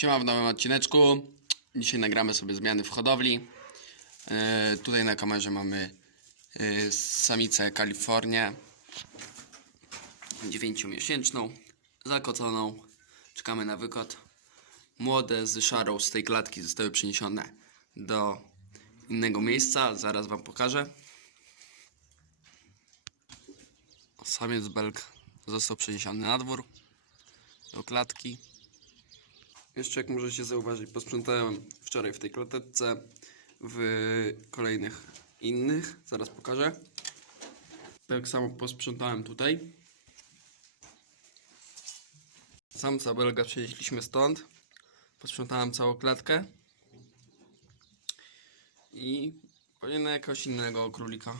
Siema w nowym odcineczku. Dzisiaj nagramy sobie zmiany w hodowli. E, tutaj na kamerze mamy e, samicę Kalifornię. 9-miesięczną, zakoconą. Czekamy na wykot. Młode z szarą z tej klatki zostały przeniesione do innego miejsca. Zaraz Wam pokażę. Samiec belg został przeniesiony na dwór do klatki. Jeszcze jak możecie zauważyć, posprzątałem wczoraj w tej klatce, w kolejnych innych, zaraz pokażę. Tak samo posprzątałem tutaj. Samca belga przenieśliśmy stąd. Posprzątałem całą klatkę. I pewnie na jakiegoś innego królika.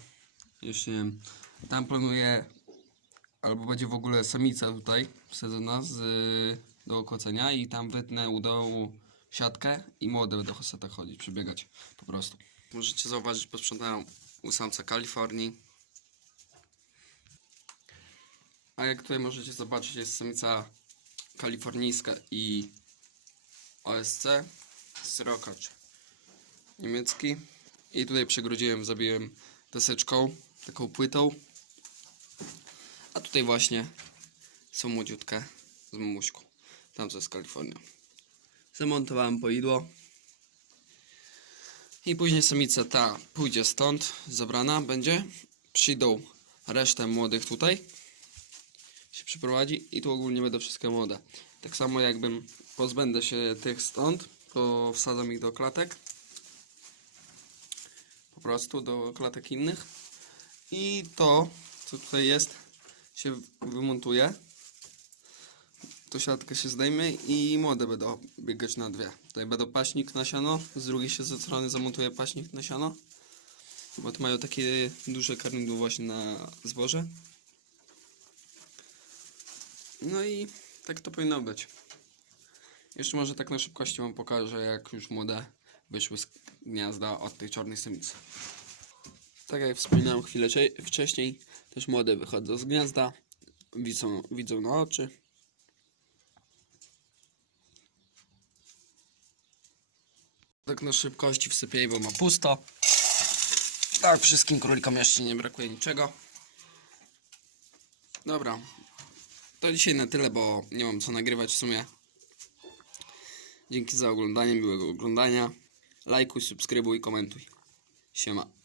Jeszcze nie wiem. Tam planuję, albo będzie w ogóle samica tutaj wsadzona z, do okocenia i tam wytnę u dołu siatkę i młode będą choseta chodzić, przebiegać po prostu. Możecie zauważyć, posprzątałem u samca Kalifornii. A jak tutaj możecie zobaczyć, jest samica kalifornijska i OSC, srokacz niemiecki. I tutaj przegrodziłem, zabiłem deseczką, taką płytą. A tutaj właśnie są młodziutkie z mamuśką. Tam co jest Kalifornia. Zamontowałem poidło. I później samica ta pójdzie stąd, zabrana będzie. Przyjdą resztę młodych tutaj. Się przyprowadzi i tu ogólnie będą wszystkie młode. Tak samo jakbym pozbędę się tych stąd, to wsadzam ich do klatek. Po prostu do klatek innych. I to, co tutaj jest, się wymontuje. To siatkę się zdejmie i młode będą biegać na dwie. Tutaj będą paśnik na siano, z drugiej się ze strony zamontuje paśnik na siano. Bo tu mają takie duże karnidło właśnie na zboże. No i tak to powinno być. Jeszcze może tak na szybkości wam pokażę, jak już młode wyszły z gniazda od tej czarnej samicy. Tak jak wspominałem chwilę cze- wcześniej, też młode wychodzą z gniazda, widzą, widzą na oczy. Tak na szybkości wsypiej, bo ma pusto. Tak, wszystkim królikom jeszcze nie brakuje niczego. Dobra, to dzisiaj na tyle, bo nie mam co nagrywać w sumie. Dzięki za oglądanie, miłego oglądania. Lajkuj, subskrybuj, komentuj. Siema.